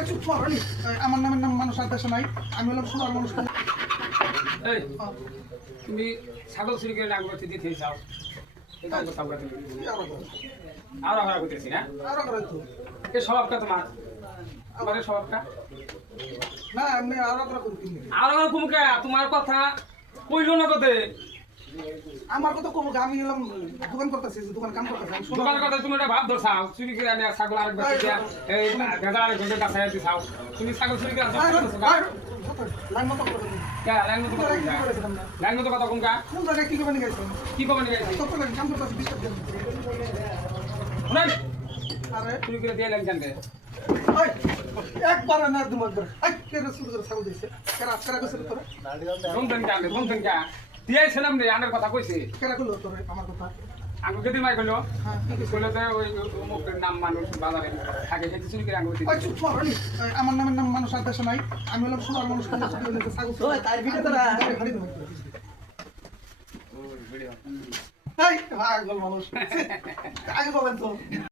ওই চুপ কর নি আমার নামের নাম মানুষ আর দেশে নাই আমি হলাম সুদার মানুষ এই তুমি ছাগল চুরি করে নাম করতে দিতে চাও এটা কথা বলতে আর আমরা করতেছি না আর করে তো এই স্বভাবটা তোমার তোমার এই স্বভাবটা না আমি আর করে করি আর কুমকে তোমার কথা কইলো না কতে আমার কথা কম আমি হলাম দোকান করতেছি দোকান কাম করতেছি আমি দোকান কথা তুমি এটা ভাব ধরছাও চুরি করে আনে ছাগল আর বেচে এই ভেজা আর ঘন্টা কাছে দিছাও তুমি ছাগল চুরি করে লাইন মতো করে কে লাইন মতো কথা লাইন মতো কথা কুমকা কোন জায়গায় কি করবেন গেছেন কি কমেন্ট গাইছি কত লাগে কাম করতেছি বিশ্বাস দেন শুনেন আরে চুরি করে দিয়ে লাগেন কেন ওই একবার না দুবার করে আই কে রসুল করে ছাগল দিছে কেরা কেরা গেছিল তোরে কোন দিন কা দিয়েছিলাম রে আনের কথা কইছি কেরা কইলো তোরে আমার কথা আঙ্গু কেদিন মাই কইলো হ্যাঁ কি কইছে কইলো তো ওই মুখের নাম মানুষ বাজারে থাকে সেটা চুরি করে আঙ্গু ওই চুপ কর নি আমার নামের নাম মানুষ আর দেশে নাই আমি হলাম সুদার মানুষ ছাগল ওই তার ভিডিও তোরা এই পাগল মানুষ আগে বলেন তো